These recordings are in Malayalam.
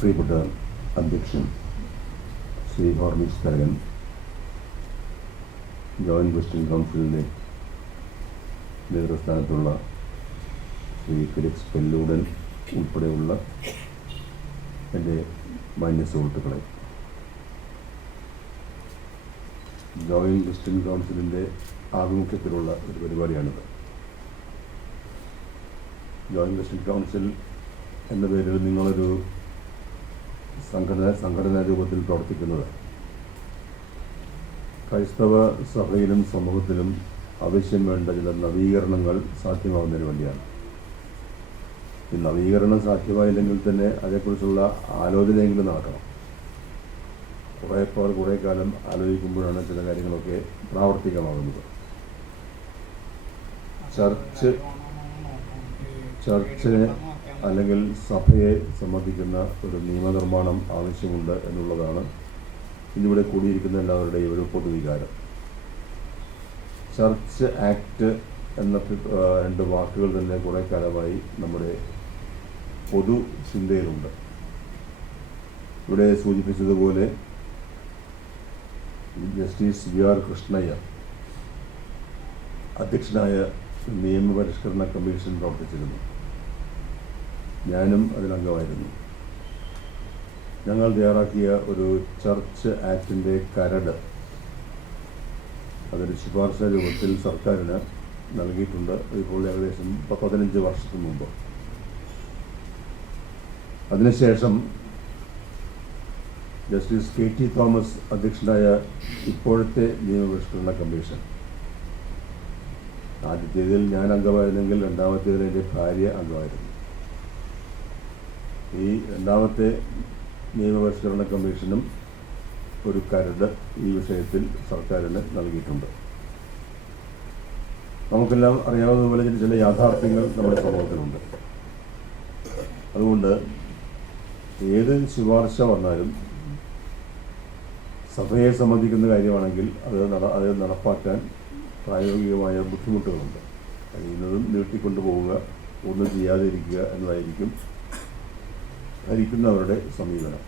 പ്രിയപ്പെട്ട അധ്യക്ഷൻ ശ്രീ ഹോർമിസ് തരകൻ ജോയിന്റ് വെസ്റ്റേൺ കൗൺസിലിന്റെ നേതൃസ്ഥാനത്തുള്ള ശ്രീ ഫിലിക്സ് പെല്ലൂടൻ ഉൾപ്പെടെയുള്ള എന്റെ മാന്യ സുഹൃത്തുക്കളെ ജോയിന്റ് വെസ്റ്റേൺ കൗൺസിലിന്റെ ആഭിമുഖ്യത്തിലുള്ള ഒരു പരിപാടിയാണിത്. ജോയിന്റ് വെസ്റ്റേൺ കൗൺസിൽ എന്ന പേരിൽ നിങ്ങളൊരു സംഘടന സംഘടനാ രൂപത്തിൽ പ്രവർത്തിക്കുന്നത്. ക്രൈസ്തവ സഭയിലും സമൂഹത്തിലും ആവശ്യം വേണ്ട ചില നവീകരണങ്ങൾ സാധ്യമാവുന്നതിന് വേണ്ടിയാണ്. ഈ നവീകരണം സാധ്യമായില്ലെങ്കിൽ തന്നെ അതേക്കുറിച്ചുള്ള ആലോചനയെങ്കിലും നടക്കണം. കുറേ പേർ കുറേ കാലം ആലോചിക്കുമ്പോഴാണ് ചില കാര്യങ്ങളൊക്കെ പ്രാവർത്തികമാകുന്നത്. ചർച്ച് ചർച്ചിനെ അല്ലെങ്കിൽ സഭയെ സംബന്ധിക്കുന്ന ഒരു നിയമനിർമ്മാണം ആവശ്യമുണ്ട് എന്നുള്ളതാണ് ഇന്നിവിടെ കൂടിയിരിക്കുന്ന എല്ലാവരുടെയും ഒരു പൊതുവികാരം. ചർച്ച് ആക്ട് എന്ന രണ്ട് വാക്കുകൾ തന്നെ കുറേ കാലമായി നമ്മുടെ പൊതു ചിന്തയിലുണ്ട്. ഇവിടെ സൂചിപ്പിച്ചതുപോലെ ജസ്റ്റിസ് വി ആർ കൃഷ്ണയ്യ അധ്യക്ഷനായ നിയമപരിഷ്കരണ കമ്മീഷൻ പ്രവർത്തിച്ചിരുന്നു. ഞാനും അതിലംഗമായിരുന്നു. ഞങ്ങൾ തയ്യാറാക്കിയ ഒരു ചർച്ച് ആക്ടിന്റെ കരട് അതൊരു ശുപാർശ രൂപത്തിൽ സർക്കാരിന് നൽകിയിട്ടുണ്ട്. ഇപ്പോൾ ഏകദേശം പതിനഞ്ച് വർഷത്തിന് മുമ്പ്. അതിനുശേഷം ജസ്റ്റിസ് കെ ടി തോമസ് അധ്യക്ഷനായ ഇപ്പോഴത്തെ നിയമപരിഷ്കരണ കമ്മീഷൻ. ആദ്യത്തേതിൽ ഞാൻ അംഗമായിരുന്നെങ്കിൽ രണ്ടാമത്തേതിൽ എന്റെ ഭാര്യ അംഗമായിരുന്നു. ഈ രണ്ടാമത്തെ നിയമപരിഷ്കരണ കമ്മീഷനും ഒരു കരട് ഈ വിഷയത്തിൽ സർക്കാരിന് നൽകിയിട്ടുണ്ട്. നമുക്കെല്ലാം അറിയാവുന്നതുപോലെ ചില- യാഥാർത്ഥ്യങ്ങൾ നമ്മുടെ സമൂഹത്തിലുണ്ട്. അതുകൊണ്ട് ഏത് ശുപാർശ വന്നാലും സഭയെ സംബന്ധിക്കുന്ന കാര്യമാണെങ്കിൽ അത് അത് നടപ്പാക്കാൻ പ്രായോഗികമായ ബുദ്ധിമുട്ടുകളുണ്ട്. കഴിയുന്നതും നീട്ടിക്കൊണ്ടു പോവുക ഒന്നും ചെയ്യാതിരിക്കുക എന്നതായിരിക്കും ഭരിക്കുന്നവരുടെ സമീപനം.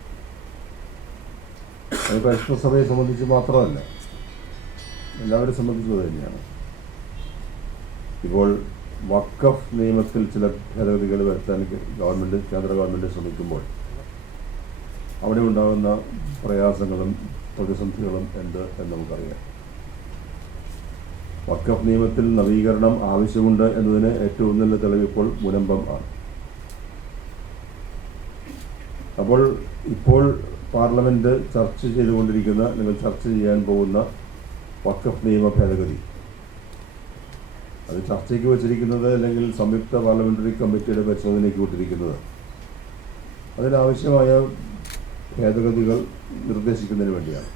അത് ക്രൈസ്തവ സഭയെ സംബന്ധിച്ച് മാത്രമല്ല എല്ലാവരെ സംബന്ധിച്ചത് തന്നെയാണ്. ഇപ്പോൾ വക്കഫ് നിയമത്തിൽ ചില ഭേദഗതികൾ വരുത്താൻ ഗവൺമെന്റ് കേന്ദ്ര ഗവൺമെന്റ് ശ്രമിക്കുമ്പോൾ അവിടെ ഉണ്ടാകുന്ന പ്രയാസങ്ങളും പ്രതിസന്ധികളും എന്ത് എന്ന് നമുക്കറിയാം. വക്കഫ് നിയമത്തിൽ നവീകരണം ആവശ്യമുണ്ട് എന്നതിന് ഏറ്റവും നല്ല തെളിവിപ്പോൾ മുനമ്പം ആണ്. അപ്പോൾ ഇപ്പോൾ പാർലമെന്റ് ചർച്ച ചെയ്തുകൊണ്ടിരിക്കുന്ന നിങ്ങൾ ചർച്ച ചെയ്യാൻ പോകുന്ന വക്കഫ് നിയമ ഭേദഗതി. അത് ചർച്ചയ്ക്ക് വച്ചിരിക്കുന്നത് അല്ലെങ്കിൽ സംയുക്ത പാർലമെന്ററി കമ്മിറ്റിയുടെ പരിശോധനയ്ക്ക് വിട്ടിരിക്കുന്നത് അതിനാവശ്യമായ ഭേദഗതികൾ നിർദ്ദേശിക്കുന്നതിന് വേണ്ടിയാണ്.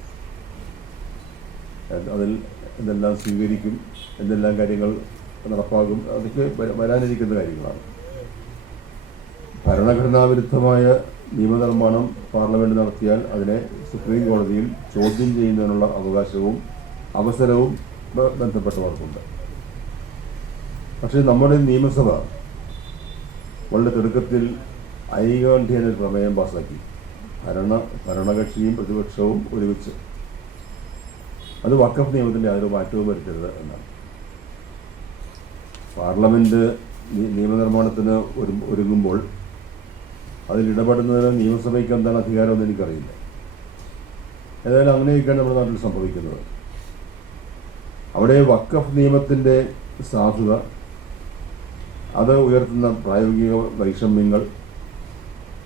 അത് അതിൽ എന്തെല്ലാം സ്വീകരിക്കും എന്തെല്ലാം കാര്യങ്ങൾ നടപ്പാകും അതൊക്കെ വര- വരാനിരിക്കുന്ന കാര്യങ്ങളാണ്. ഭരണഘടനാ വിരുദ്ധമായ നിയമനിർമ്മാണം പാർലമെന്റ് നടത്തിയാൽ അതിനെ സുപ്രീം കോടതിയിൽ ചോദ്യം ചെയ്യുന്നതിനുള്ള അവകാശവും അവസരവും ബന്ധപ്പെട്ടവർക്കുണ്ട്. പക്ഷേ നമ്മുടെ നിയമസഭ വളരെ തിടുക്കത്തിൽ ഒരു പ്രമേയം പാസാക്കി. ഭരണ ഭരണകക്ഷിയും പ്രതിപക്ഷവും ഒരുമിച്ച്. അത് വക്കഫ് നിയമത്തിന്റെ യാതൊരു മാറ്റവും വരുത്തരുത് എന്നാണ്. പാർലമെന്റ് നി- നിയമനിർമ്മാണത്തിന് ഒരു ഒരുങ്ങുമ്പോൾ അതിൽ ഇടപെടുന്നതിന് നിയമസഭയ്ക്ക് എന്താണ് അധികാരമെന്ന് എനിക്കറിയില്ല. ഏതായാലും അങ്ങനെയൊക്കെയാണ് നമ്മുടെ നാട്ടിൽ സംഭവിക്കുന്നത്. അവിടെ വക്കഫ് നിയമത്തിന്റെ സാധുത അത് ഉയർത്തുന്ന പ്രായോഗിക വൈഷമ്യങ്ങൾ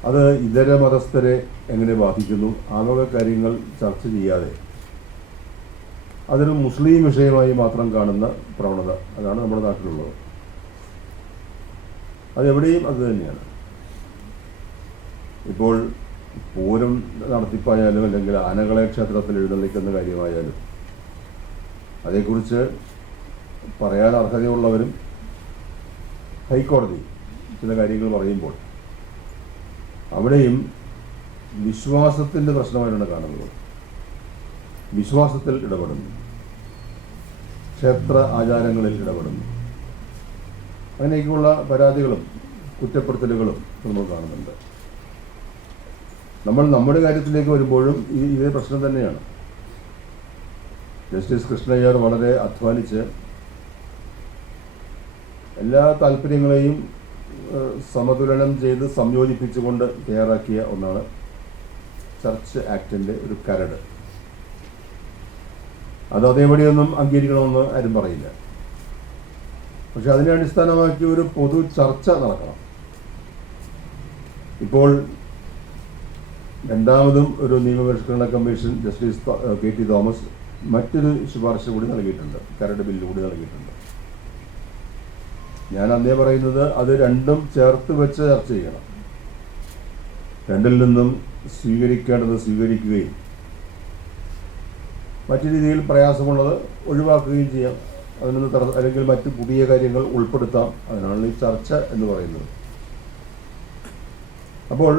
അത് ഇതര മതസ്ഥരെ എങ്ങനെ ബാധിക്കുന്നു ആ കാര്യങ്ങൾ ചർച്ച ചെയ്യാതെ. അതൊരു മുസ്ലിം വിഷയമായി മാത്രം കാണുന്ന പ്രവണത അതാണ് നമ്മുടെ നാട്ടിലുള്ളത്. അതെവിടെയും അത് തന്നെയാണ്. ഇപ്പോൾ പൂരം നടത്തിപ്പായാലും അല്ലെങ്കിൽ ആനകളെ ക്ഷേത്രത്തിൽ എഴുന്നള്ളിക്കുന്ന കാര്യമായാലും അതേക്കുറിച്ച് പറയാൻ അർഹതയുള്ളവരും ഹൈക്കോടതി ചില കാര്യങ്ങൾ പറയുമ്പോൾ അവിടെയും വിശ്വാസത്തിന്റെ പ്രശ്നമായിട്ടാണ് കാണുന്നത്. വിശ്വാസത്തിൽ ഇടപെടുന്നു. ക്ഷേത്ര ആചാരങ്ങളിൽ ഇടപെടുന്നു. അങ്ങനെയൊക്കെയുള്ള പരാതികളും കുറ്റപ്പെടുത്തലുകളും നമ്മൾ കാണുന്നുണ്ട്. നമ്മൾ നമ്മുടെ കാര്യത്തിലേക്ക് വരുമ്പോഴും ഈ ഇതേ പ്രശ്നം തന്നെയാണ്. ജസ്റ്റിസ് കൃഷ്ണയ്യർ വളരെ അധ്വാനിച്ച് എല്ലാ താല്പര്യങ്ങളെയും സമതുലനം ചെയ്ത് സംയോജിപ്പിച്ചുകൊണ്ട് തയ്യാറാക്കിയ ഒന്നാണ് ചർച്ച് ആക്ടിന്റെ ഒരു കരട്. അത് അതേപടിയൊന്നും അംഗീകരിക്കണമെന്ന് ആരും പറയില്ല. പക്ഷെ അതിനെ അടിസ്ഥാനമാക്കി ഒരു പൊതു ചർച്ച നടക്കണം. ഇപ്പോൾ രണ്ടാമതും ഒരു നിയമപരിഷ്കരണ commission justice K T. Thomas മറ്റൊരു ശുപാർശ കൂടി നൽകിയിട്ടുണ്ട്. കരട് ബില്ല് കൂടി നൽകിയിട്ടുണ്ട്. ഞാൻ അന്നേ പറയുന്നത് അത് രണ്ടും ചേർത്ത് വെച്ച് ചർച്ച ചെയ്യണം. രണ്ടിൽ നിന്നും സ്വീകരിക്കേണ്ടത് സ്വീകരിക്കുകയും മറ്റു രീതിയിൽ പ്രയാസമുള്ളത് ഒഴിവാക്കുകയും ചെയ്യാം. അതിനൊന്ന് തടസ്സം അല്ലെങ്കിൽ മറ്റ് പുതിയ കാര്യങ്ങൾ ഉൾപ്പെടുത്താം. അതിനാണ് ഈ ചർച്ച എന്ന് പറയുന്നത്. അപ്പോൾ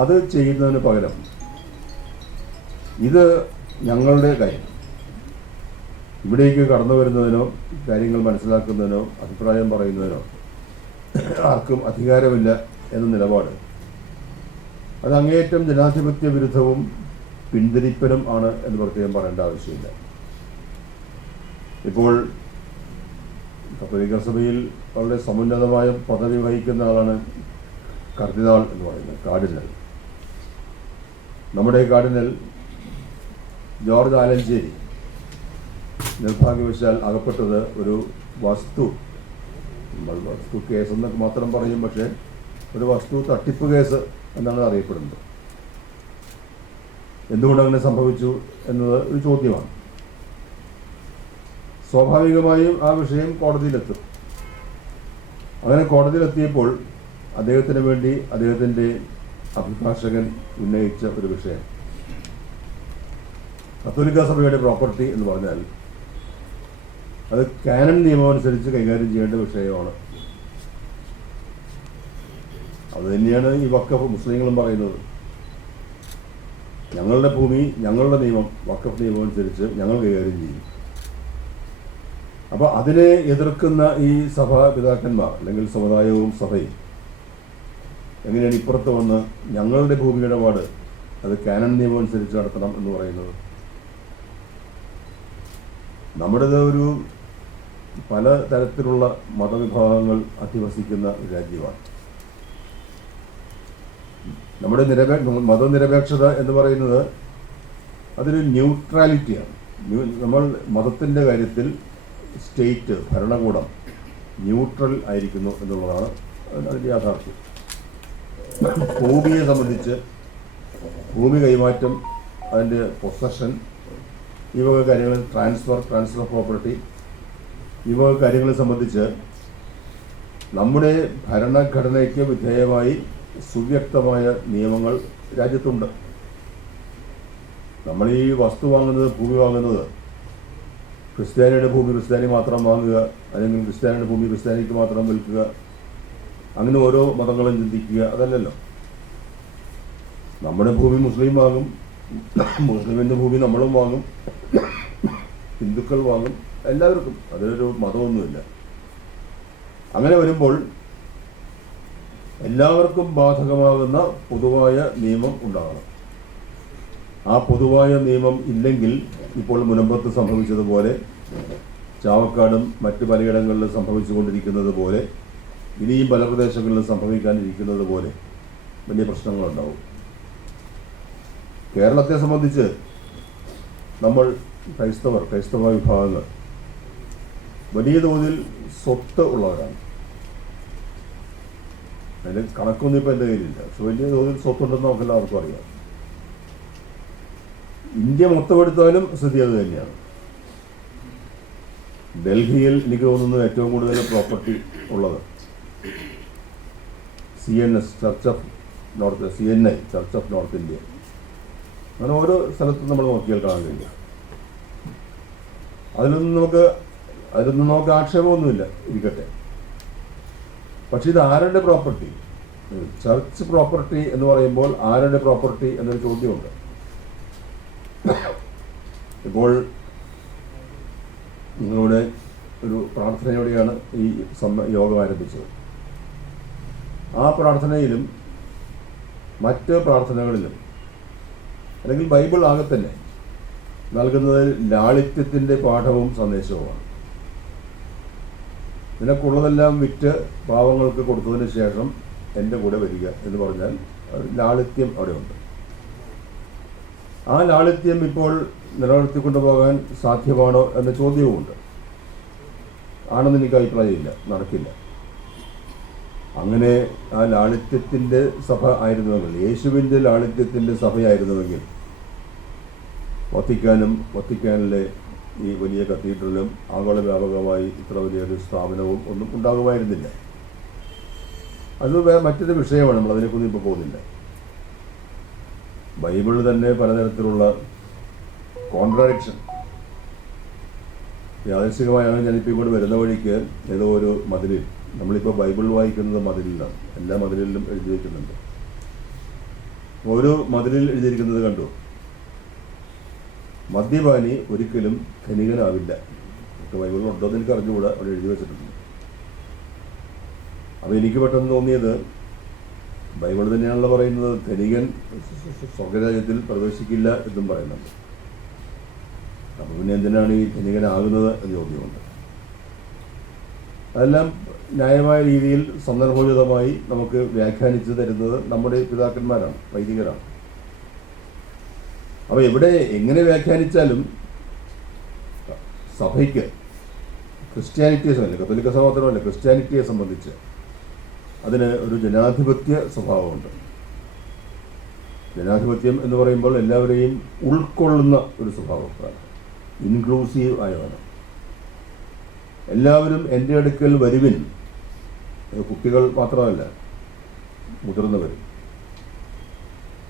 അത് ചെയ്യുന്നതിന് പകരം ഇത് ഞങ്ങളുടെ കാര്യം. ഇവിടേക്ക് കടന്നു വരുന്നതിനോ കാര്യങ്ങൾ മനസ്സിലാക്കുന്നതിനോ അഭിപ്രായം പറയുന്നതിനോ ആർക്കും അധികാരമില്ല എന്ന നിലപാട്. അത് അങ്ങേയറ്റം ജനാധിപത്യ വിരുദ്ധവും പിന്തിരിപ്പനും ആണ് എന്ന് പ്രത്യേകം പറയേണ്ട ആവശ്യമില്ല. ഇപ്പോൾ കത്തോലിക്ക സഭയിൽ വളരെ സമുന്നതമായ പദവി വഹിക്കുന്ന ആളാണ് കർദിനാൾ എന്ന് പറയുന്ന കാർഡിനൽ. നമ്മുടെ കാർഡിനൽ ജോർജ് ആലഞ്ചേരി നിർഭാഗ്യവശാൽ അകപ്പെട്ടത് ഒരു വസ്തു നമ്മൾ വസ്തു കേസ് എന്നൊക്കെ മാത്രം പറയും പക്ഷേ ഒരു വസ്തു തട്ടിപ്പ് കേസ് എന്നാണ് അറിയപ്പെടുന്നത്. എന്തുകൊണ്ട് അങ്ങനെ സംഭവിച്ചു എന്നത് ഒരു ചോദ്യമാണ്. സ്വാഭാവികമായും ആ വിഷയം കോടതിയിലെത്തും. അങ്ങനെ കോടതിയിലെത്തിയപ്പോൾ അദ്ദേഹത്തിന് വേണ്ടി അദ്ദേഹത്തിന്റെ അഭിഭാഷകൻ ഉന്നയിച്ച ഒരു വിഷയം. കത്തോലിക്ക സഭയുടെ പ്രോപ്പർട്ടി എന്ന് പറഞ്ഞാൽ അത് കാനൻ നിയമം അനുസരിച്ച് കൈകാര്യം ചെയ്യേണ്ട വിഷയമാണ്. അത് തന്നെയാണ് ഈ വക്കഫ് മുസ്ലിങ്ങളും പറയുന്നത്. ഞങ്ങളുടെ ഭൂമി ഞങ്ങളുടെ നിയമം വക്കഫ് നിയമം അനുസരിച്ച് ഞങ്ങൾ കൈകാര്യം ചെയ്യും. അപ്പോൾ അതിനെ എതിർക്കുന്ന ഈ സഭാ പിതാക്കന്മാർ അല്ലെങ്കിൽ സമുദായവും സഭയും എങ്ങനെയാണ് ഇപ്പുറത്ത് വന്ന് ഞങ്ങളുടെ ഭൂമി ഇടപാട്? അത് കാനൻ നിയമം അനുസരിച്ച് നടത്തണം എന്ന് പറയുന്നത്. നമ്മുടേത് ഒരു പല തരത്തിലുള്ള മതവിഭാഗങ്ങൾ അധിവസിക്കുന്ന രാജ്യമാണ്. നമ്മുടെ നിരപേ മതനിരപേക്ഷത എന്ന് പറയുന്നത് അതൊരു ന്യൂട്രാലിറ്റിയാണ്. ന്യൂ- നമ്മൾ മതത്തിന്റെ കാര്യത്തിൽ സ്റ്റേറ്റ് ഭരണകൂടം ന്യൂട്രൽ ആയിരിക്കുന്നു എന്നുള്ളതാണ് അതിന്റെ യാഥാർത്ഥ്യം. ഭൂമിയെ സംബന്ധിച്ച് ഭൂമി കൈമാറ്റം അതിന്റെ പൊസഷൻ ഈ വക കാര്യങ്ങൾ ട്രാൻസ്ഫർ ട്രാൻസ്ഫർ പ്രോപ്പർട്ടി ഈ വക കാര്യങ്ങളെ സംബന്ധിച്ച് നമ്മുടെ ഭരണഘടനയ്ക്ക് വിധേയമായി സുവ്യക്തമായ നിയമങ്ങൾ രാജ്യത്തുണ്ട്. നമ്മൾ ഈ വസ്തു വാങ്ങുന്നത് ഭൂമി വാങ്ങുന്നത് ക്രിസ്ത്യാനിയുടെ ഭൂമി ക്രിസ്ത്യാനി മാത്രം വാങ്ങുക അല്ലെങ്കിൽ ക്രിസ്ത്യാനിയുടെ ഭൂമി ക്രിസ്ത്യാനിക്ക് മാത്രം വിൽക്കുക അങ്ങനെ ഓരോ മതങ്ങളും ചിന്തിക്കുക അതല്ലല്ലോ. നമ്മുടെ ഭൂമി മുസ്ലിം വാങ്ങും. മുസ്ലിമിന്റെ ഭൂമി നമ്മളും വാങ്ങും. ഹിന്ദുക്കൾ വാങ്ങും. എല്ലാവർക്കും അതൊരു മതമൊന്നുമില്ല. അങ്ങനെ വരുമ്പോൾ എല്ലാവർക്കും ബാധകമാകുന്ന പൊതുവായ നിയമം ഉണ്ടാകണം. ആ പൊതുവായ നിയമം ഇല്ലെങ്കിൽ ഇപ്പോൾ മുനമ്പത്ത് സംഭവിച്ചതുപോലെ ചാവക്കാടും മറ്റ് പലയിടങ്ങളിലും സംഭവിച്ചുകൊണ്ടിരിക്കുന്നത് പോലെ ഇനിയും പല പ്രദേശങ്ങളിലും സംഭവിക്കാനിരിക്കുന്നത് പോലെ വലിയ പ്രശ്നങ്ങളുണ്ടാവും. കേരളത്തെ സംബന്ധിച്ച് നമ്മൾ ക്രൈസ്തവർ ക്രൈസ്തവ വിഭാഗങ്ങൾ വലിയ തോതിൽ സ്വത്ത് ഉള്ളവരാണ്. അതിന് കണക്കൊന്നും ഇപ്പോൾ എന്റെ കയ്യിലില്ല. പക്ഷെ വലിയ തോതിൽ സ്വത്തുണ്ടെന്ന് നമുക്ക് അറിയാം. ഇന്ത്യ മൊത്തം എടുത്താലും സ്ഥിതി അത് തന്നെയാണ്. ഡൽഹിയിൽ എനിക്ക് തോന്നുന്നു ഏറ്റവും കൂടുതൽ പ്രോപ്പർട്ടി ഉള്ളത് C N S church of north C N I church of north India അങ്ങനെ ഓരോ സ്ഥലത്തും നമ്മൾ നോക്കിയാൽ കാണാൻ കഴിയും. അതിലൊന്നും നമുക്ക് അതിലൊന്നും നമുക്ക് ആക്ഷേപമൊന്നുമില്ല. ഇരിക്കട്ടെ. പക്ഷെ ഇത് ആരുടെ പ്രോപ്പർട്ടി? ചർച്ച് പ്രോപ്പർട്ടി എന്ന് പറയുമ്പോൾ ആരുടെ പ്രോപ്പർട്ടി എന്നൊരു ചോദ്യമുണ്ട്. ഇപ്പോൾ നിങ്ങളുടെ ഒരു പ്രാർത്ഥനയോടെയാണ് ഈ യോഗം ആരംഭിച്ചത്. ആ പ്രാർത്ഥനയിലും മറ്റ് പ്രാർത്ഥനകളിലും അല്ലെങ്കിൽ ബൈബിൾ ആകെ തന്നെ നൽകുന്നത് ലാളിത്യത്തിന്റെ പാഠവും സന്ദേശവുമാണ്. നിനക്കുള്ളതെല്ലാം വിറ്റ് പാവങ്ങൾക്ക് കൊടുത്തതിന് ശേഷം എന്റെ കൂടെ വരിക എന്ന് പറഞ്ഞാൽ ലാളിത്യം അവിടെയുണ്ട്. ആ ലാളിത്യം ഇപ്പോൾ നിലനിർത്തിക്കൊണ്ടു പോകാൻ സാധ്യമാണോ എന്ന ചോദ്യവുമുണ്ട്. ആണെന്ന് എനിക്ക് അഭിപ്രായമില്ല നടക്കില്ല. അങ്ങനെ ആ ലാളിത്യത്തിന്റെ സഭ ആയിരുന്നുവെങ്കിൽ യേശുവിന്റെ ലാളിത്യത്തിന്റെ സഭയായിരുന്നുവെങ്കിൽ വത്തിക്കാനും വത്തിക്കാനിലെ ഈ വലിയ കത്തീഡ്രലും ആഗോള വ്യാപകമായി ഇത്ര വലിയൊരു സ്ഥാപനവും ഒന്നും ഉണ്ടാകുമായിരുന്നില്ല. അത് വേറെ മറ്റൊരു വിഷയമാണ് നമ്മൾ അതിനെക്കുറിച്ച് ഇപ്പോൾ പോകുന്നില്ല. ബൈബിൾ തന്നെ പലതരത്തിലുള്ള കോൺട്രാഡിക്ഷൻ. യാദൃശികമായാണ് ഞാനിപ്പോൾ ഇവിടെ വരുന്ന വഴിക്ക് ഏതോ ഒരു മതിലിൽ നമ്മളിപ്പോൾ ബൈബിൾ വായിക്കുന്നത് മതിലിലാണ്. എല്ലാ മതിലിലും എഴുതി വയ്ക്കുന്നുണ്ട് ഓരോ മതിലിൽ എഴുതിയിരിക്കുന്നത് കണ്ടു? മദ്യപാനി ഒരിക്കലും ധനികനാവില്ല. ബൈബിൾ ഉണ്ടോ എന്ന് എനിക്ക് അറിഞ്ഞുകൂടാ. അവിടെ എഴുതി വെച്ചിട്ടുണ്ട്. അപ്പോൾ എനിക്ക് പെട്ടെന്ന് തോന്നിയത് ബൈബിൾ തന്നെയാണല്ലോ പറയുന്നത്. ധനികൻ സ്വർഗരാജ്യത്തിൽ പ്രവേശിക്കില്ല എന്നും പറയുന്നുണ്ട്. അപ്പോൾ പിന്നെ എന്തിനാണ് ഈ ധനികനാകുന്നത് എന്ന് ചോദ്യമുണ്ട്. അതെല്ലാം ന്യായമായ രീതിയിൽ സന്ദർഭോചിതമായി നമുക്ക് വ്യാഖ്യാനിച്ച് തരുന്നത് നമ്മുടെ പിതാക്കന്മാരാണ് വൈദികരാണ്. അപ്പോൾ എവിടെ എങ്ങനെ വ്യാഖ്യാനിച്ചാലും സഭയ്ക്ക് ക്രിസ്ത്യാനിറ്റിയെ സംബന്ധിച്ച് കത്തോലിക്ക സഭ മാത്രമല്ല ക്രിസ്ത്യാനിറ്റിയെ സംബന്ധിച്ച് അതിന് ഒരു ജനാധിപത്യ സ്വഭാവമുണ്ട്. ജനാധിപത്യം എന്ന് പറയുമ്പോൾ എല്ലാവരെയും ഉൾക്കൊള്ളുന്ന ഒരു സ്വഭാവമാണ് ഇൻക്ലൂസീവ് ആയതാണ് എല്ലാവരും എന്റെ അടുക്കൽ വരുവിൻ. കുട്ടികൾ മാത്രമല്ല മുതിർന്നവർ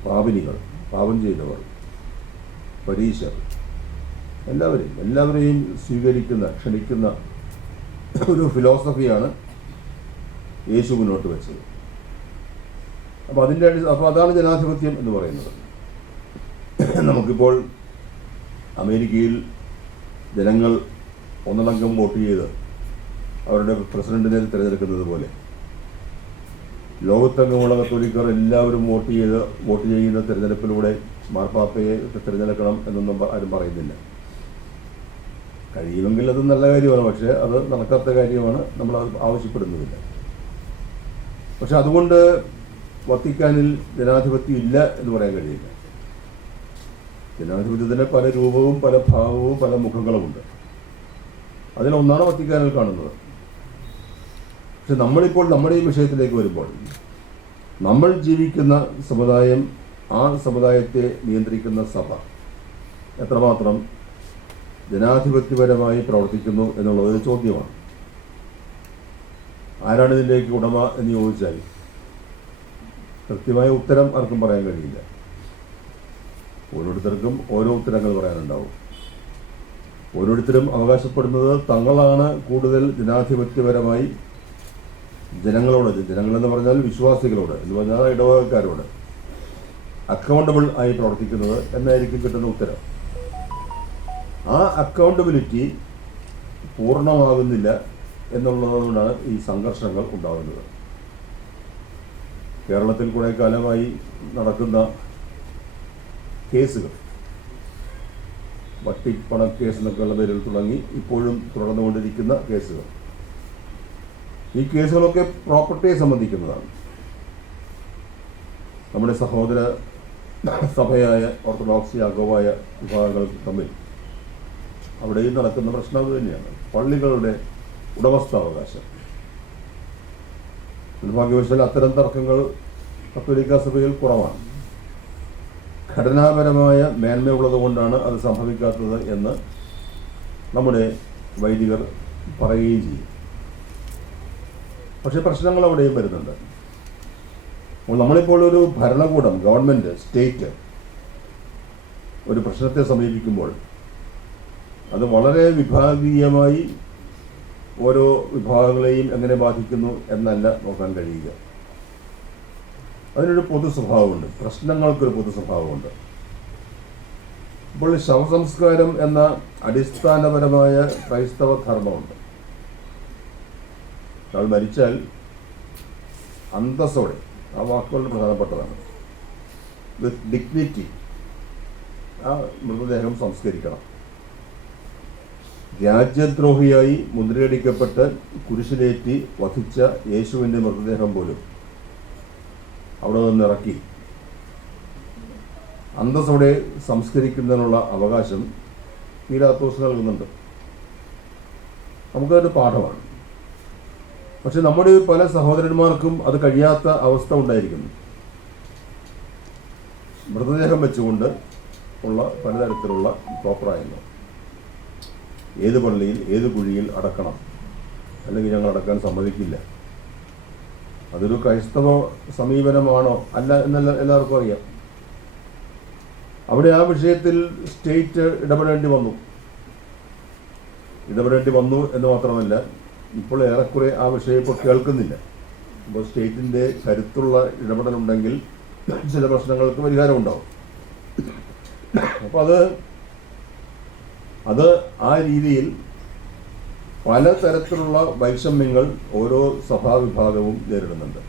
പാപിനികൾ പാപം ചെയ്തവർ പരീശർ എല്ലാവരും എല്ലാവരെയും സ്വീകരിക്കുന്ന ക്ഷണിക്കുന്ന ഒരു ഫിലോസഫിയാണ് യേശു മുന്നോട്ട് വെച്ചത്. അപ്പോൾ അതിന്റെ അടി അപ്പോൾ അതാണ് ജനാധിപത്യം എന്ന് പറയുന്നത്. നമുക്കിപ്പോൾ അമേരിക്കയിൽ ജനങ്ങൾ ഒന്നടങ്കം വോട്ട് ചെയ്ത് അവരുടെ പ്രസിഡന്റിനെ തിരഞ്ഞെടുക്കുന്നത് പോലെ. ലോകത്തെങ്ങുമുള്ള കത്തോലിക്കർ എല്ലാവരും വോട്ട് ചെയ്ത് വോട്ട് ചെയ്യുന്ന തിരഞ്ഞെടുപ്പിലൂടെ മാർപ്പാപ്പയെ തിരഞ്ഞെടുക്കണം എന്നൊന്നും ആരും പറയുന്നില്ല. കഴിയുമെങ്കിൽ അത് നല്ല കാര്യമാണ് പക്ഷേ അത് നടക്കാത്ത കാര്യമാണ് നമ്മൾ ആവശ്യപ്പെടുന്നതില്ല. പക്ഷെ അതുകൊണ്ട് വത്തിക്കാനിൽ ജനാധിപത്യം ഇല്ല എന്ന് പറയാൻ കഴിയില്ല. ജനാധിപത്യത്തിന് പല രൂപവും പല ഭാവവും പല മുഖങ്ങളുമുണ്ട്. അതിലൊന്നാണ് വത്തിക്കാനിൽ കാണുന്നത്? പക്ഷെ നമ്മളിപ്പോൾ നമ്മുടെ ഈ വിഷയത്തിലേക്ക് വരുമ്പോൾ നമ്മൾ ജീവിക്കുന്ന സമുദായം ആ സമുദായത്തെ നിയന്ത്രിക്കുന്ന സഭ എത്രമാത്രം ജനാധിപത്യപരമായി പ്രവർത്തിക്കുന്നു എന്നുള്ളത് ചോദ്യമാണ്. ആരാണ് ഇതിന്റെയൊക്കെ ഉടമ എന്ന് ചോദിച്ചാൽ കൃത്യമായ ഉത്തരം ആർക്കും പറയാൻ കഴിയില്ല. ഓരോരുത്തർക്കും ഓരോ ഉത്തരങ്ങൾ പറയാനുണ്ടാവും. ഓരോരുത്തരും അവകാശപ്പെടുന്നത് തങ്ങളാണ് കൂടുതൽ ജനാധിപത്യപരമായി ജനങ്ങളോട് ജനങ്ങളെന്ന് പറഞ്ഞാൽ വിശ്വാസികളോട് എന്ന് പറഞ്ഞാൽ ഇടവകക്കാരോട് അക്കൗണ്ടബിൾ ആയി പ്രവർത്തിക്കുന്നത് എന്നായിരിക്കും കിട്ടുന്ന ഉത്തരം. ആ അക്കൗണ്ടബിലിറ്റി പൂർണമാകുന്നില്ല എന്നുള്ളതുകൊണ്ടാണ് ഈ സംഘർഷങ്ങൾ ഉണ്ടാകുന്നത്. കേരളത്തിൽ കുറേ കാലമായി നടക്കുന്ന കേസുകൾ വട്ടിപ്പണ കേസ് എന്നൊക്കെയുള്ള പേരിൽ തുടങ്ങി ഇപ്പോഴും തുടർന്നുകൊണ്ടിരിക്കുന്ന കേസുകൾ. ഈ കേസുകളൊക്കെ പ്രോപ്പർട്ടിയെ സംബന്ധിക്കുന്നതാണ്. നമ്മുടെ സഹോദര സഭയായ ഓർത്തഡോക്സ് യാഗോവായ വിഭാഗങ്ങൾ തമ്മിൽ അവിടെയും നടക്കുന്ന പ്രശ്നം അത് തന്നെയാണ്. പള്ളികളുടെ ഉടമസ്ഥാവകാശം. നിർഭാഗ്യവശാൽ അത്തരം തർക്കങ്ങൾ കത്തോലിക്ക സഭയിൽ കുറവാണ്. ഘടനാപരമായ മേന്മയുള്ളത് കൊണ്ടാണ് അത് സംഭവിക്കാത്തത് എന്ന് നമ്മുടെ വൈദികർ പറയുകയും ചെയ്യും. പക്ഷേ പ്രശ്നങ്ങൾ അവിടെയും വരുന്നുണ്ട്. അപ്പോൾ നമ്മളിപ്പോൾ ഒരു ഭരണകൂടം ഗവൺമെന്റ് സ്റ്റേറ്റ് ഒരു പ്രശ്നത്തെ സമീപിക്കുമ്പോൾ അത് വളരെ വിഭാഗീയമായി ഓരോ വിഭാഗങ്ങളെയും എങ്ങനെ ബാധിക്കുന്നു എന്നല്ല നോക്കാൻ കഴിയുക. അതിനൊരു പൊതു സ്വഭാവമുണ്ട്. പ്രശ്നങ്ങൾക്കൊരു പൊതു സ്വഭാവമുണ്ട്. ഇപ്പോൾ ശവസംസ്കാരം എന്ന അടിസ്ഥാനപരമായ ക്രൈസ്തവ ധർമ്മമുണ്ട്. ഒരാൾ മരിച്ചാൽ അന്തസ്സോടെ ആ വാക്കുകളുടെ പ്രധാനപ്പെട്ടതാണ്. വിത്ത് ഡിഗ്നിറ്റി ആ മൃതദേഹം സംസ്കരിക്കണം. രാജ്യദ്രോഹിയായി മുദ്രയടിക്കപ്പെട്ട് കുരിശിലേറ്റി വധിച്ച യേശുവിന്റെ മൃതദേഹം പോലും അവിടെ നിന്ന് ഇറക്കി. അന്തസ്സോടെ സംസ്കരിക്കുന്നതിനുള്ള അവകാശം പീലാത്തോസ് നൽകുന്നുണ്ട്. നമുക്കതൊരു പാഠമാണ്. പക്ഷെ നമ്മുടെ പല സഹോദരന്മാർക്കും അത് കഴിയാത്ത അവസ്ഥ ഉണ്ടായിരിക്കുന്നു. മൃതദേഹം വെച്ചുകൊണ്ട് ഉള്ള പലതരത്തിലുള്ള പ്രോപ്പറായിരുന്നു ഏത് പള്ളിയിൽ ഏത് കുഴിയിൽ അടക്കണം? അല്ലെങ്കിൽ ഞങ്ങൾ അടക്കാൻ സമ്മതിക്കില്ല. അതൊരു ക്രൈസ്തവ സമീപനമാണോ? അല്ല എന്നല്ല എല്ലാവർക്കും അറിയാം. അവിടെ ആ വിഷയത്തിൽ സ്റ്റേറ്റ് ഇടപെടേണ്ടി വന്നു. ഇടപെടേണ്ടി വന്നു എന്ന് മാത്രമല്ല ഇപ്പോൾ ഏറെക്കുറെ ആ വിഷയം ഇപ്പോൾ കേൾക്കുന്നില്ല. അപ്പോൾ സ്റ്റേറ്റിന്റെ കരുത്തുള്ള ഇടപെടലുണ്ടെങ്കിൽ ചില പ്രശ്നങ്ങൾക്ക് പരിഹാരം ഉണ്ടാവും അപ്പോൾ അത് അത് ആ രീതിയിൽ പലതരത്തിലുള്ള വൈഷമ്യങ്ങൾ ഓരോ സഭാവിഭാഗവും നേരിടുന്നുണ്ട്.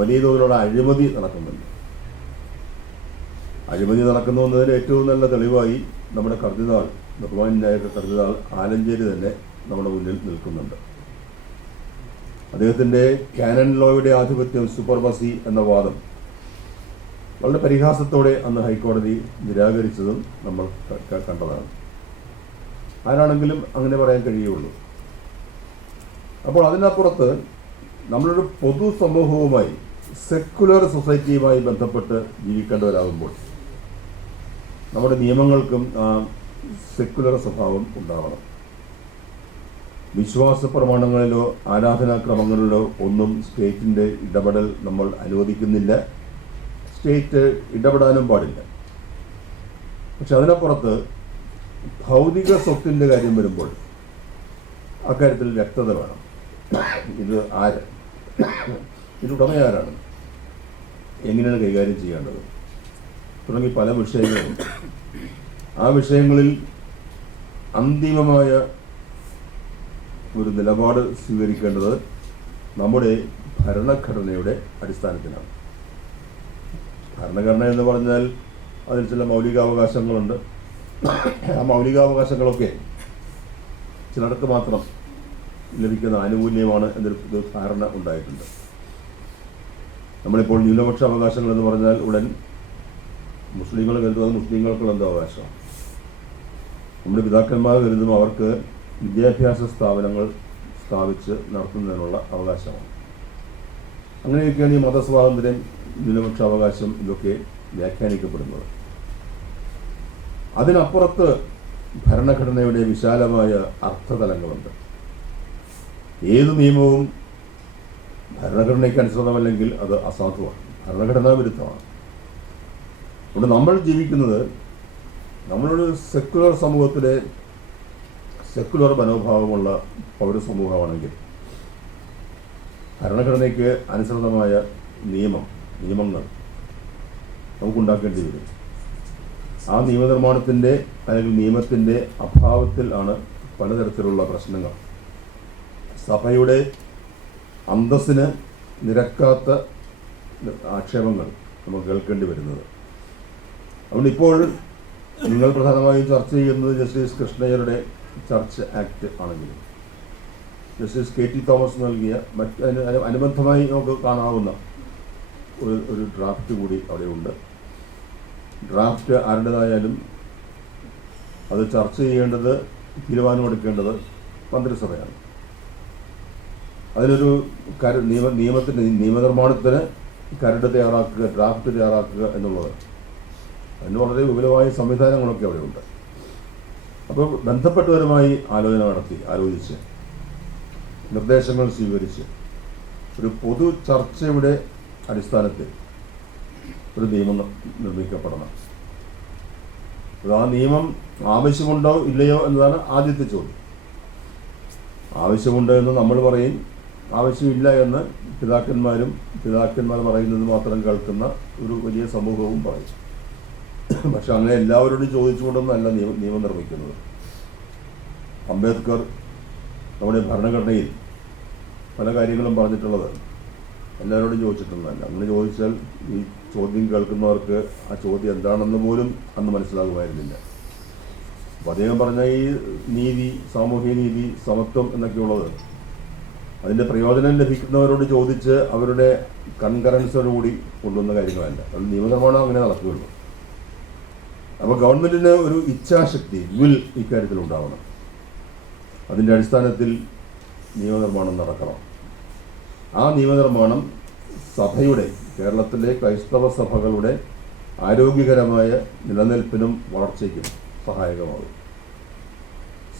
വലിയ തോതിലുള്ള അഴിമതി നടക്കുന്നുണ്ട്. അഴിമതി നടക്കുന്നു എന്നതിന് ഏറ്റവും നല്ല തെളിവായി നമ്മുടെ കർദിനാൾ ബഹുമാനായ കർദിനാൾ ആലഞ്ചേരി തന്നെ നമ്മുടെ മുന്നിൽ നിൽക്കുന്നുണ്ട്. അദ്ദേഹത്തിന്റെ കാനൻ ലോയുടെ ആധിപത്യം സൂപ്പർമസി എന്ന വാദം വളരെ പരിഹാസത്തോടെ അന്ന് ഹൈക്കോടതി നിരാകരിച്ചതും നമ്മൾ കണ്ടതാണ്. ആരാണെങ്കിലും അങ്ങനെ പറയാൻ കഴിയുള്ളൂ. അപ്പോൾ അതിനപ്പുറത്ത് നമ്മളൊരു പൊതു സമൂഹവുമായി സെക്കുലർ സൊസൈറ്റിയുമായി ബന്ധപ്പെട്ട് ജീവിക്കേണ്ടവരാകുമ്പോൾ നമ്മുടെ നിയമങ്ങൾക്കും ആ സെക്കുലർ സ്വഭാവം ഉണ്ടാവണം. വിശ്വാസ പ്രമാണങ്ങളിലോ ആരാധനാക്രമങ്ങളിലോ ഒന്നും സ്റ്റേറ്റിന്റെ ഇടപെടൽ നമ്മൾ അനുവദിക്കുന്നില്ല. സ്റ്റേറ്റ് ഇടപെടാനും പാടില്ല. പക്ഷെ അതിനപ്പുറത്ത് ഭൗതിക സ്വത്തിന്റെ കാര്യം വരുമ്പോൾ അക്കാര്യത്തിൽ വ്യക്തത വേണം. ഇത് ആര്? ഇത് ഉടമയാരാണ്? എങ്ങനെയാണ് കൈകാര്യം ചെയ്യേണ്ടത്? തുടങ്ങി പല വിഷയങ്ങളും. ആ വിഷയങ്ങളിൽ അന്തിമമായ ഒരു നിലപാട് സ്വീകരിക്കേണ്ടത് നമ്മുടെ ഭരണഘടനയുടെ അടിസ്ഥാനത്തിലാണ്. ഭരണഘടന എന്ന് പറഞ്ഞാൽ അതിൽ ചില മൗലികാവകാശങ്ങളുണ്ട്. ആ മൗലികാവകാശങ്ങളൊക്കെ ചിലർക്ക് മാത്രം ലഭിക്കുന്ന ആനുകൂല്യമാണ് എന്നൊരു ധാരണ ഉണ്ടായിട്ടുണ്ട്. നമ്മളിപ്പോൾ ന്യൂനപക്ഷ അവകാശങ്ങൾ എന്ന് പറഞ്ഞാൽ ഉടൻ മുസ്ലിങ്ങൾ കരുതുന്നത് മുസ്ലിങ്ങൾക്കുള്ള എന്തോ അവകാശമാണ്. നമ്മുടെ പിതാക്കന്മാർ കരുതും അവർക്ക് വിദ്യാഭ്യാസ സ്ഥാപനങ്ങൾ സ്ഥാപിച്ച് നടത്തുന്നതിനുള്ള അവകാശമാണ്. അങ്ങനെയൊക്കെയാണ് ഈ മതസ്വാതന്ത്ര്യം ന്യൂനപക്ഷ അവകാശം ഇതൊക്കെ വ്യാഖ്യാനിക്കപ്പെടുന്നത്. അതിനപ്പുറത്ത് ഭരണഘടനയുടെ വിശാലമായ അർത്ഥതലങ്ങളുണ്ട്. ഏത് നിയമവും ഭരണഘടനയ്ക്ക് അനുസൃതമല്ലെങ്കിൽ അത് അസാധുവാണ്. ഭരണഘടനാ വിരുദ്ധമാണ്. അതുകൊണ്ട് നമ്മൾ ജീവിക്കുന്നത് നമ്മളൊരു സെക്കുലർ സമൂഹത്തിലെ സെക്കുലർ മനോഭാവമുള്ള പൗരസമൂഹമാണെങ്കിൽ ഭരണഘടനയ്ക്ക് അനുസൃതമായ നിയമം നിയമങ്ങൾ നമുക്കുണ്ടാക്കേണ്ടി വരും. ആ നിയമനിർമ്മാണത്തിന്റെ അല്ലെങ്കിൽ നിയമത്തിന്റെ അഭാവത്തിൽ ആണ് പലതരത്തിലുള്ള പ്രശ്നങ്ങൾ. സഭയുടെ അന്തസ്സിന് നിരക്കാത്ത ആക്ഷേപങ്ങൾ നമുക്ക് കേൾക്കേണ്ടി വരുന്നത്. അതുകൊണ്ട് ഇപ്പോൾ നിങ്ങൾ പ്രധാനമായും ചർച്ച ചെയ്യുന്നത് ജസ്റ്റിസ് കൃഷ്ണയ്യരുടെ ചർച്ച് ആക്ട് ആണെങ്കിലും ജസ്റ്റിസ് കെ ടി തോമസ് നൽകിയ മറ്റ് അനുബന്ധമായി നമുക്ക് കാണാവുന്ന ഒരു ഒരു ഡ്രാഫ്റ്റ് കൂടി അവിടെയുണ്ട്. ഡ്രാഫ്റ്റ് ആരുടേതായാലും അത് ചർച്ച ചെയ്യേണ്ടത് തീരുമാനമെടുക്കേണ്ടത് മന്ത്രിസഭയാണ്. അതിനൊരു കര നിയമ നിയമത്തിന് നിയമനിർമ്മാണത്തിന് കരട് തയ്യാറാക്കുക ഡ്രാഫ്റ്റ് തയ്യാറാക്കുക എന്നുള്ളത്. അതിന് വളരെ വിപുലമായ സംവിധാനങ്ങളൊക്കെ അവിടെയുണ്ട്. അപ്പോൾ ബന്ധപ്പെട്ടവരുമായി ആലോചന നടത്തി ആലോചിച്ച് നിർദ്ദേശങ്ങൾ സ്വീകരിച്ച് ഒരു പൊതു ചർച്ചയുടെ അടിസ്ഥാനത്തിൽ ഒരു നിയമം നിർമ്മിക്കപ്പെടണം. ആ നിയമം ആവശ്യമുണ്ടോ ഇല്ലയോ എന്നതാണ് ആദ്യത്തെ ചോദ്യം. ആവശ്യമുണ്ടോ എന്ന് നമ്മൾ പറയും. ആവശ്യമില്ല എന്ന് പിതാക്കന്മാരും പിതാക്കന്മാർ പറയുന്നത് മാത്രം കേൾക്കുന്ന ഒരു വലിയ സമൂഹവും പറയും. പക്ഷെ അങ്ങനെ എല്ലാവരോടും ചോദിച്ചുകൊണ്ടൊന്നല്ല നിയമം നിയമം നിർമ്മിക്കുന്നത്. അംബേദ്കർ നമ്മുടെ ഭരണഘടനയിൽ പല കാര്യങ്ങളും പറഞ്ഞിട്ടുള്ളത് എല്ലാവരോടും ചോദിച്ചിട്ടുള്ളതല്ല. അങ്ങനെ ചോദിച്ചാൽ ഈ ചോദ്യം കേൾക്കുന്നവർക്ക് ആ ചോദ്യം എന്താണെന്ന് പോലും അന്ന് മനസ്സിലാകുമായിരുന്നില്ല. അപ്പോൾ അദ്ദേഹം പറഞ്ഞ ഈ നീതി സാമൂഹിക നീതി സമത്വം എന്നൊക്കെയുള്ളത് അതിന്റെ പ്രയോജനം ലഭിക്കുന്നവരോട് ചോദിച്ച് അവരുടെ കൺകറൻസോടുകൂടി കൊണ്ടുവന്ന കാര്യങ്ങളല്ല. അത് നിയമനിർമ്മാണം അങ്ങനെ നടക്കുകയുള്ളൂ. അപ്പോൾ ഗവൺമെന്റിന് ഒരു ഇച്ഛാശക്തി വിൽ ഇക്കാര്യത്തിൽ ഉണ്ടാവണം. അതിന്റെ അടിസ്ഥാനത്തിൽ നിയമനിർമ്മാണം നടക്കണം. ആ നിയമനിർമ്മാണം സഭയുടെ കേരളത്തിലെ ക്രൈസ്തവ സഭകളുടെ ആരോഗ്യകരമായ നിലനിൽപ്പിനും വളർച്ചയ്ക്കും സഹായകമാകും.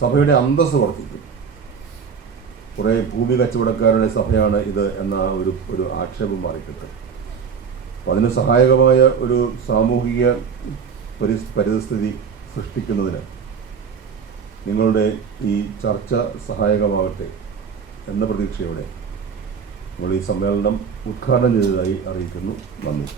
സഭയുടെ അന്തസ് വർദ്ധിക്കും. കുറേ ഭൂമി കച്ചവടക്കാരുടെ സഭയാണ് ഇത് എന്ന ഒരു ഒരു ആക്ഷേപം മാറിക്കിട്ട്. അപ്പം അതിന് സഹായകമായ ഒരു സാമൂഹിക പരി പരിസ്ഥിതി സൃഷ്ടിക്കുന്നതിന് നിങ്ങളുടെ ഈ ചർച്ച സഹായകമാകട്ടെ എന്ന പ്രതീക്ഷയോടെ നമ്മൾ ഈ സമ്മേളനം ഉദ്ഘാടനം ചെയ്തതായി അറിയിക്കുന്നു. നന്ദി.